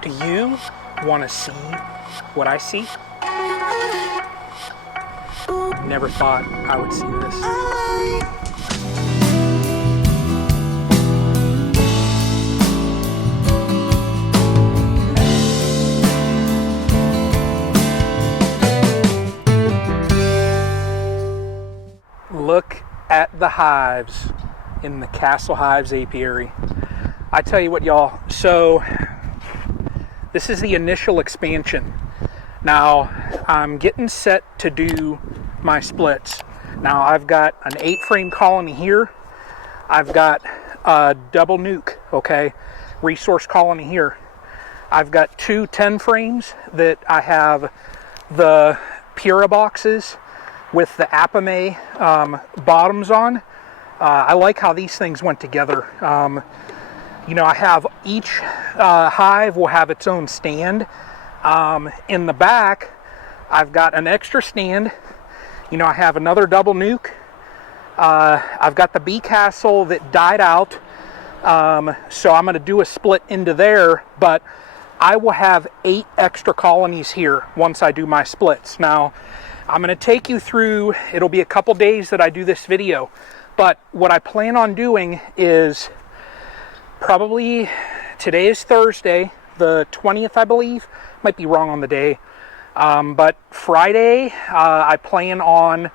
Do you want to see what I see? Never thought I would see this. Look at the hives in the Castle Hives apiary. I tell you what, y'all, so this is the initial expansion. Now I'm getting set to do my splits. Now I've got an 8-frame colony here. I've got a double nuke, okay, resource colony here. I've got 2 10-frames that I have the Pura boxes with the Apimaye bottoms on. I like how these things went together. You know, I have each hive will have its own stand. In the back, I've got an extra stand. You know, I have another double nuke. I've got the bee castle that died out. So I'm going to do a split into there, but I will have 8 extra colonies here once I do my splits. Now, I'm going to take you through, it'll be a couple days that I do this video, but what I plan on doing is probably, today is Thursday, the 20th, I believe. Might be wrong on the day. But Friday, I plan on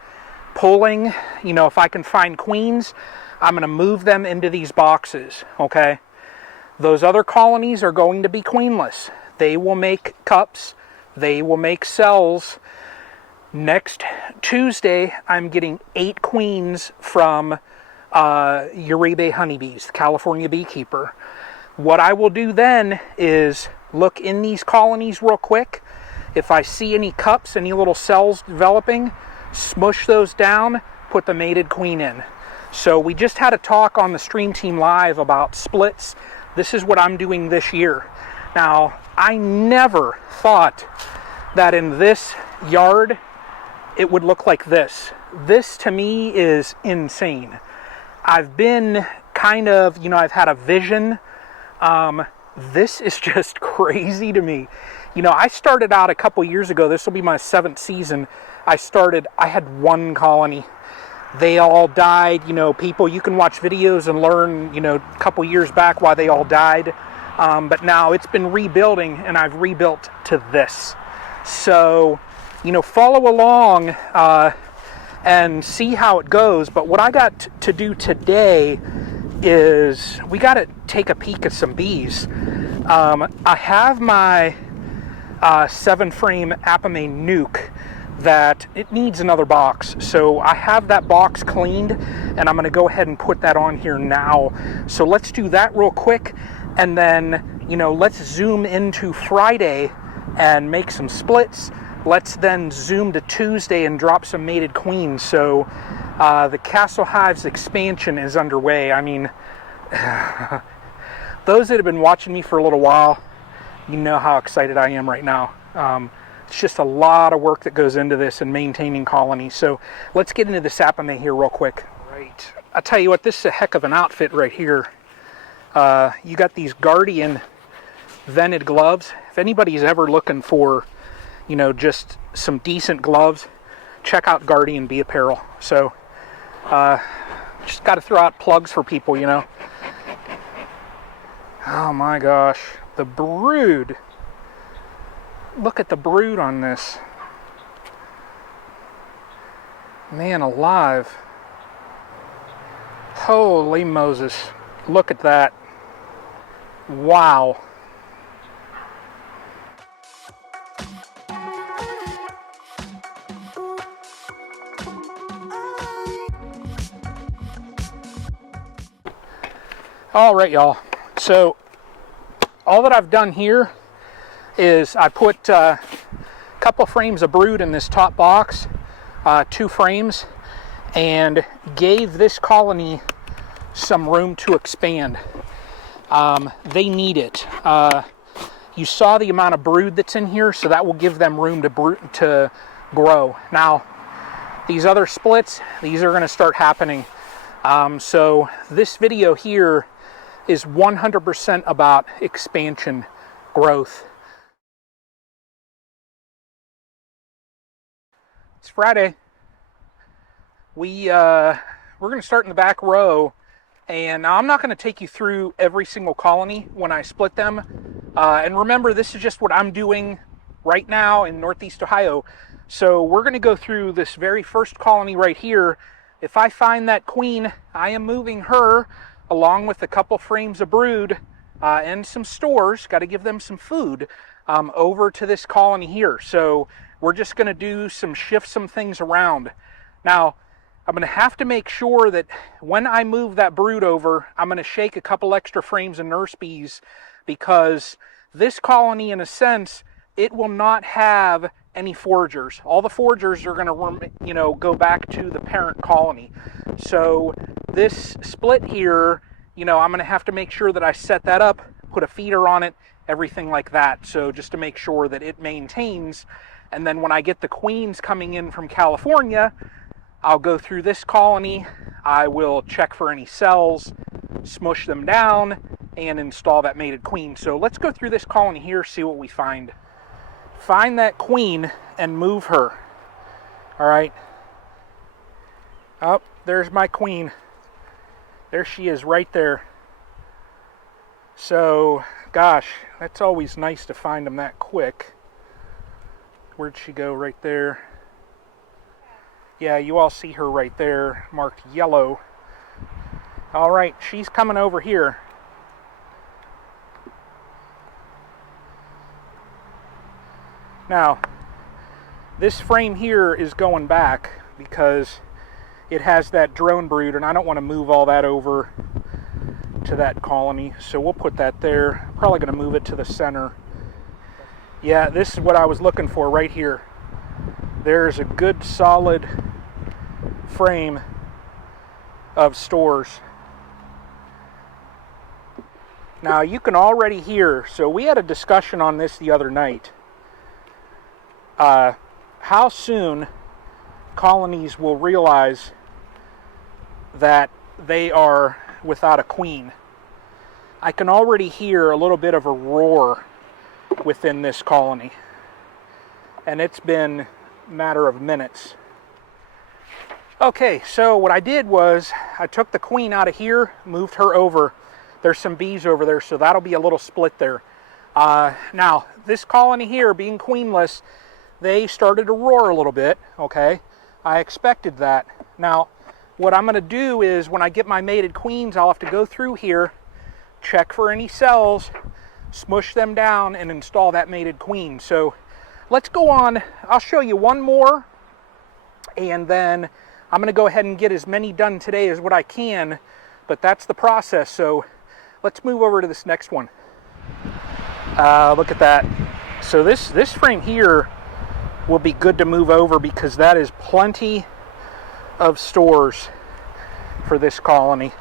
pulling, you know, if I can find queens, I'm going to move them into these boxes, okay? Those other colonies are going to be queenless. They will make cups. They will make cells. Next Tuesday, I'm getting 8 queens from Uribe honeybees, the California Beekeeper. What I will do then is look in these colonies real quick. If I see any cups, any little cells developing, smush those down, put the mated queen in. So we just had a talk on the Stream Team Live about splits. This is what I'm doing this year. Now, I never thought that in this yard it would look like this. This to me is insane. I've been kind of, you know, I've had a vision. This is just crazy to me. You know, I started out a couple years ago. This will be my 7th season. I had 1 colony. They all died. You know, people, you can watch videos and learn, you know, a couple years back why they all died. But now it's been rebuilding, and I've rebuilt to this. So, you know, follow along and see how it goes. But what I got to do today is we got to take a peek at some bees. I have my 7-frame Apimaye nuke that it needs another box. So I have that box cleaned, and I'm going to go ahead and put that on here now. So let's do that real quick, and then, you know, let's zoom into Friday and make some splits. Let's then zoom to Tuesday and drop some mated queens. So the Castle Hives expansion is underway. I mean, those that have been watching me for a little while, you know how excited I am right now. It's just a lot of work that goes into this and maintaining colonies. So let's get into the Apimaye here real quick. Right. I'll tell you what, this is a heck of an outfit right here. You got these Guardian vented gloves. If anybody's ever looking for, you know, just some decent gloves, check out Guardian Bee Apparel. So, just got to throw out plugs for people, you know. Oh my gosh, the brood. Look at the brood on this. Man alive. Holy Moses. Look at that. Wow. All right, y'all. So all that I've done here is I put a couple frames of brood in this top box, 2 frames, and gave this colony some room to expand. They need it. You saw the amount of brood that's in here, so that will give them room to grow. Now, these other splits, these are going to start happening. So this video here is 100% about expansion growth. It's Friday. We're going to start in the back row, and I'm not going to take you through every single colony when I split them. And remember, this is just what I'm doing right now in Northeast Ohio. So we're going to go through this very first colony right here. If I find that queen, I am moving her along with a couple frames of brood and some stores, got to give them some food, over to this colony here. So we're just going to shift some things around. Now, I'm going to have to make sure that when I move that brood over, I'm going to shake a couple extra frames of nurse bees, because this colony, in a sense, it will not have any foragers. All the foragers are going to, go back to the parent colony. So this split here, I'm going to have to make sure that I set that up, put a feeder on it, everything like that. So just to make sure that it maintains. And then when I get the queens coming in from California, I'll go through this colony, I will check for any cells, smush them down, and install that mated queen. So let's go through this colony here, see what we find. Find that queen and move her. All right. Oh, there's my queen. There she is right there. So, gosh, that's always nice to find them that quick. Where'd she go? Right there. Yeah, you all see her right there, marked yellow. All right, she's coming over here. Now, this frame here is going back because it has that drone brood, and I don't want to move all that over to that colony, so we'll put that there. Probably going to move it to the center. Yeah, this is what I was looking for right here. There's a good solid frame of stores. Now you can already hear, so we had a discussion on this the other night, how soon colonies will realize that they are without a queen. I can already hear a little bit of a roar within this colony, and it's been a matter of minutes. Okay, so what I did was I took the queen out of here, moved her over. There's some bees over there, so that'll be a little split there. Now, this colony here, being queenless, they started to roar a little bit, okay? I expected that. Now, what I'm going to do is when I get my mated queens, I'll have to go through here, check for any cells, smush them down, and install that mated queen. So let's go on. I'll show you one more, and then I'm going to go ahead and get as many done today as what I can, but that's the process. So let's move over to this next one. Look at that. So this frame here will be good to move over because that is plenty of stores for this colony.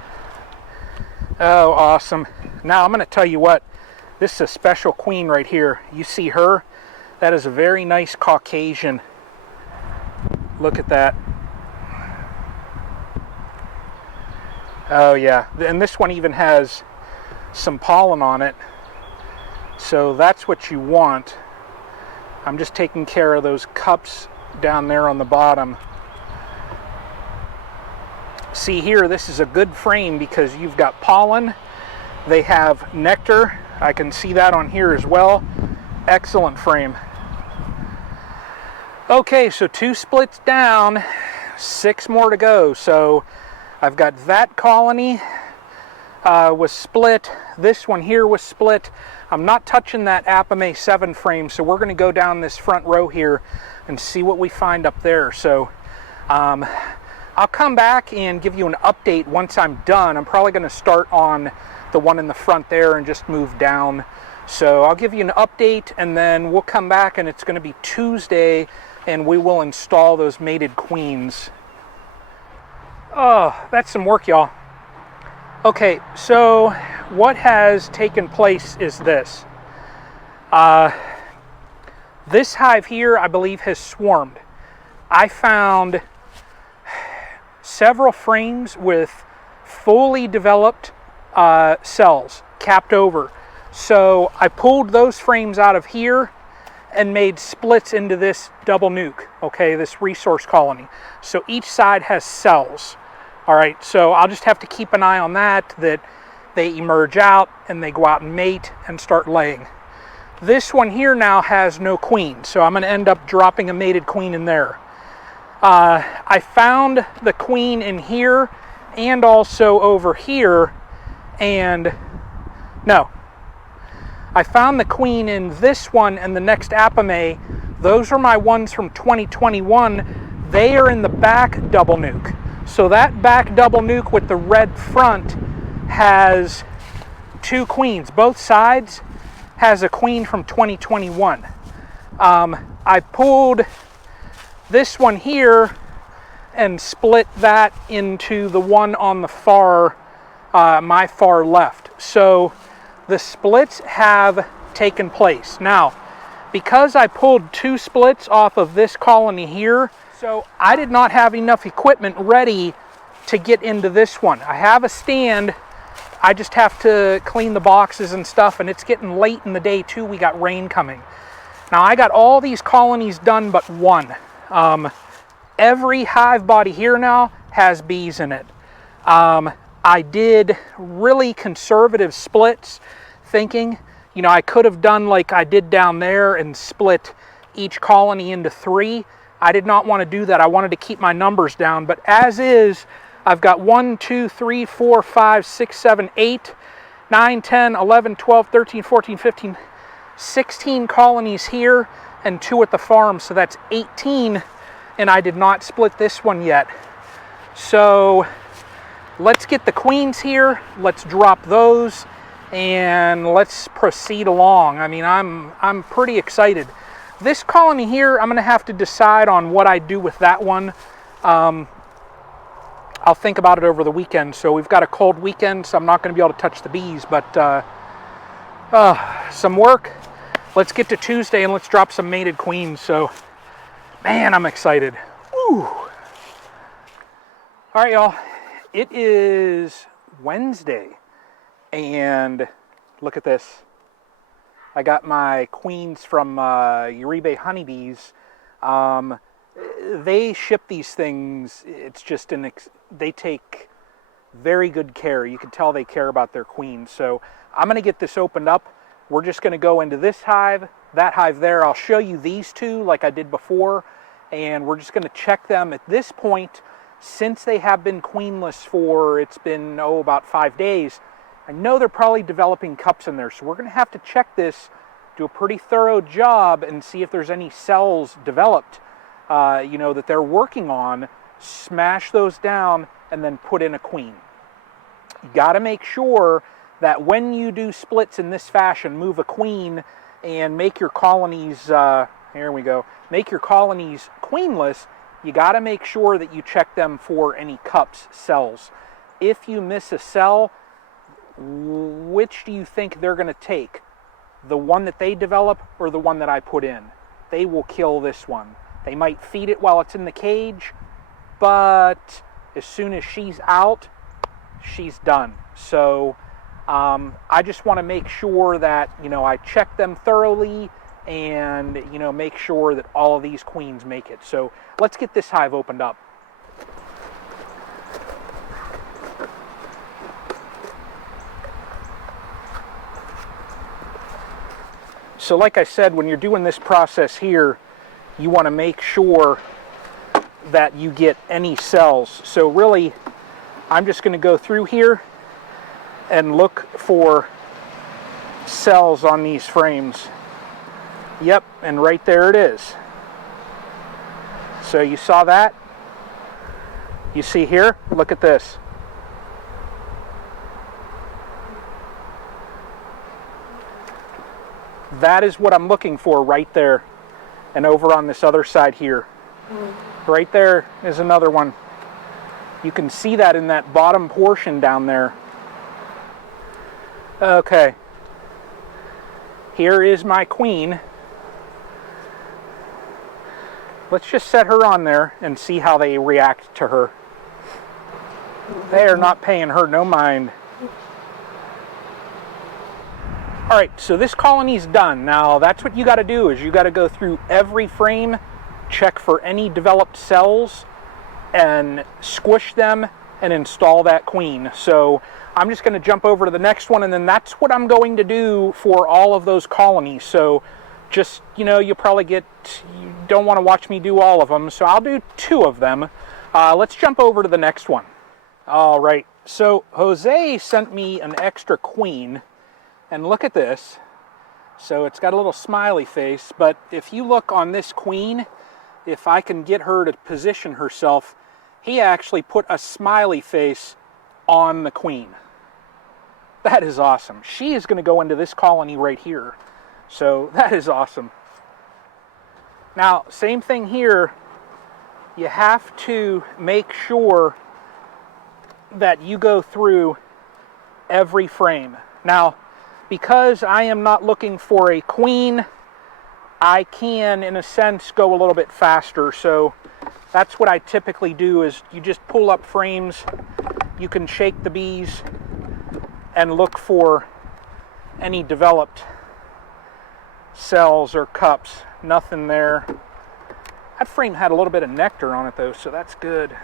Oh, awesome. Now I'm going to tell you what, this is a special queen right here. You see her? That is a very nice Caucasian. Look at that. Oh yeah, and this one even has some pollen on it. So that's what you want. I'm just taking care of those cups down there on the bottom. See here, this is a good frame because you've got pollen. They have nectar. I can see that on here as well. Excellent frame. Okay, so 2 splits down, 6 more to go. So I've got that colony was split. This one here was split. I'm not touching that Apimaye 7 frame, so we're going to go down this front row here and see what we find up there. So I'll come back and give you an update once I'm done. I'm probably going to start on the one in the front there and just move down. So I'll give you an update, and then we'll come back, and it's going to be Tuesday, and we will install those mated queens. Oh, that's some work, y'all. Okay, so what has taken place is this. This hive here, I believe, has swarmed. I found several frames with fully developed cells capped over. So I pulled those frames out of here and made splits into this double nuke, okay, this resource colony. So each side has cells. All right, so I'll just have to keep an eye on that they emerge out and they go out and mate and start laying. This one here now has no queen, so I'm going to end up dropping a mated queen in there. I found the queen in here and also over here, and no, I found the queen in this one and the next Apimaye. Those are my ones from 2021. They are in the back double nuke. So that back double nuke with the red front has 2 queens. Both sides has a queen from 2021. I pulled this one here and split that into the one on the far, my far left. So the splits have taken place. Now, because I pulled 2 splits off of this colony here, so I did not have enough equipment ready to get into this one. I have a stand, I just have to clean the boxes and stuff, and it's getting late in the day too. We got rain coming. Now I got all these colonies done but one. Every hive body here now has bees in it. I did really conservative splits, thinking, you know, I could have done like I did down there and split each colony into 3. I did not want to do that. I wanted to keep my numbers down, but as is, I've got 1, 2, 3, 4, 5, 6, 7, 8, 9, 10, 11, 12, 13, 14, 15, 16 colonies here and 2 at the farm, so that's 18, and I did not split this one yet. So let's get the queens here, let's drop those, and let's proceed along. I mean, I'm pretty excited. This colony here, I'm going to have to decide on what I do with that one. I'll think about it over the weekend. So we've got a cold weekend, so I'm not going to be able to touch the bees, but some work. Let's get to Tuesday and let's drop some mated queens. So, man, I'm excited. Woo. All right, y'all. It is Wednesday, and look at this. I got my queens from Uribe honeybees. They ship these things. It's just they take very good care. You can tell they care about their queens. So I'm going to get this opened up. We're just going to go into this hive, that hive there. I'll show you these 2 like I did before, and we're just going to check them at this point. Since they have been queenless for, it's been, about 5 days, I know they're probably developing cups in there. So we're going to have to check this, do a pretty thorough job, and see if there's any cells developed, that they're working on. Smash those down and then put in a queen. You got to make sure that when you do splits in this fashion, move a queen and make your colonies, here we go, make your colonies queenless, you got to make sure that you check them for any cups, cells. If you miss a cell, which do you think they're going to take? The one that they develop or the one that I put in? They will kill this one. They might feed it while it's in the cage, but as soon as she's out, she's done. So I just want to make sure that, I check them thoroughly and, make sure that all of these queens make it. So let's get this hive opened up. So like I said, when you're doing this process here, you want to make sure that you get any cells. So really, I'm just going to go through here and look for cells on these frames. Yep, and right there it is. So you saw that? You see here? Look at this. That is what I'm looking for right there. And over on this other side here. Right there is another one. You can see that in that bottom portion down there. Okay. Here is my queen. Let's just set her on there and see how they react to her. They are not paying her no mind. All right, so this colony's done. Now that's what you got to do, is you got to go through every frame, check for any developed cells, and squish them and install that queen. So I'm just going to jump over to the next one, and then that's what I'm going to do for all of those colonies. So just, you don't want to watch me do all of them, so I'll do 2 of them. Let's jump over to the next one. All right, so Jose sent me an extra queen, and look at this. So it's got a little smiley face, but if you look on this queen, if I can get her to position herself, he actually put a smiley face on the queen. That is awesome. She is going to go into this colony right here. So that is awesome. Now, same thing here. You have to make sure that you go through every frame. Now, because I am not looking for a queen, I can, in a sense, go a little bit faster. So that's what I typically do, is you just pull up frames. You can shake the bees and look for any developed cells or cups. Nothing there. That frame had a little bit of nectar on it though, so that's good.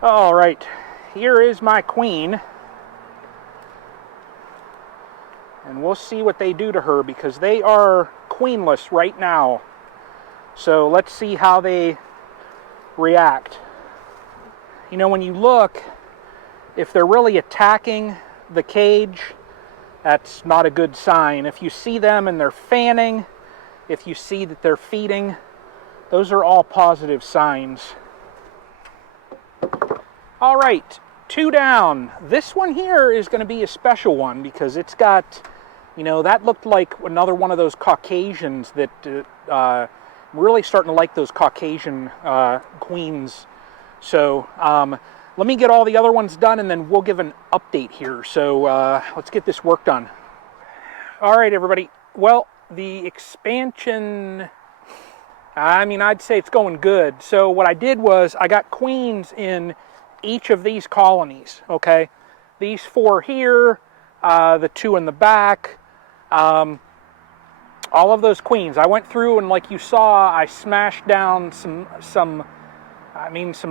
All right, here is my queen, and we'll see what they do to her, because they are queenless right now. So let's see how they react. When you look, if they're really attacking the cage, that's not a good sign. If you see them and they're fanning, if you see that they're feeding, those are all positive signs. All right, 2 down. This one here is going to be a special one, because it's got, that looked like another one of those Caucasians that I'm really starting to like those Caucasian queens. So let me get all the other ones done, and then we'll give an update here. So let's get this work done. All right, everybody. Well, the expansion, I'd say it's going good. So what I did was I got queens in each of these colonies, okay? These 4 here, the 2 in the back, all of those queens. I went through, and like you saw, I smashed down some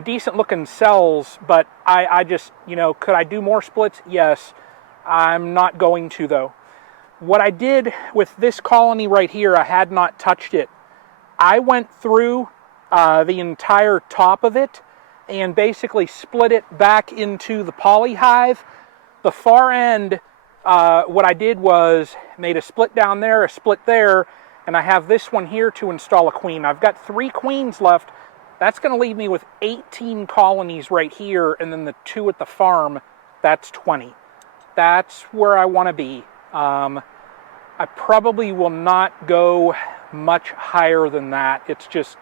decent looking cells, but I just, could I do more splits? Yes. I'm not going to, though. What I did with this colony right here, I had not touched it. I went through the entire top of it and basically split it back into the poly hive. The far end, what I did was made a split down there, a split there, and I have this one here to install a queen. I've got 3 queens left. That's going to leave me with 18 colonies right here, and then the 2 at the farm, that's 20. That's where I want to be. I probably will not go much higher than that. It's just,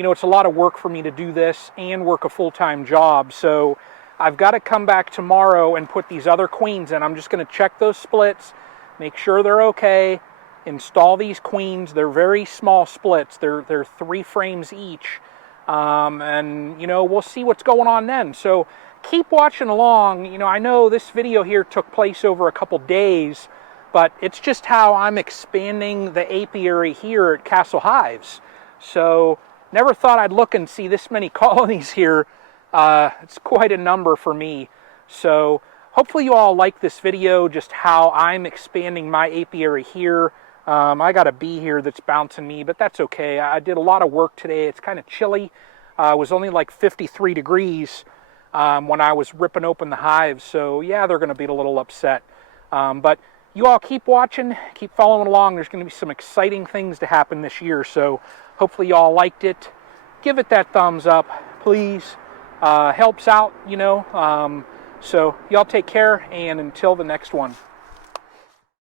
it's a lot of work for me to do this and work a full-time job. So I've got to come back tomorrow and put these other queens in. I'm just going to check those splits, make sure they're okay, install these queens. They're very small splits. They're 3 frames each. And, we'll see what's going on then. So keep watching along. I know this video here took place over a couple days, but it's just how I'm expanding the apiary here at Castle Hives. So never thought I'd look and see this many colonies here. It's quite a number for me. So hopefully you all like this video, just how I'm expanding my apiary here. I got a bee here that's bouncing me, but that's okay. I did a lot of work today. It's kind of chilly. It was only like 53 degrees when I was ripping open the hives. So yeah, they're going to be a little upset. But you all keep watching, keep following along. There's going to be some exciting things to happen this year, so hopefully y'all liked it. Give it that thumbs up, please. Helps out, you know. So y'all take care, and until the next one.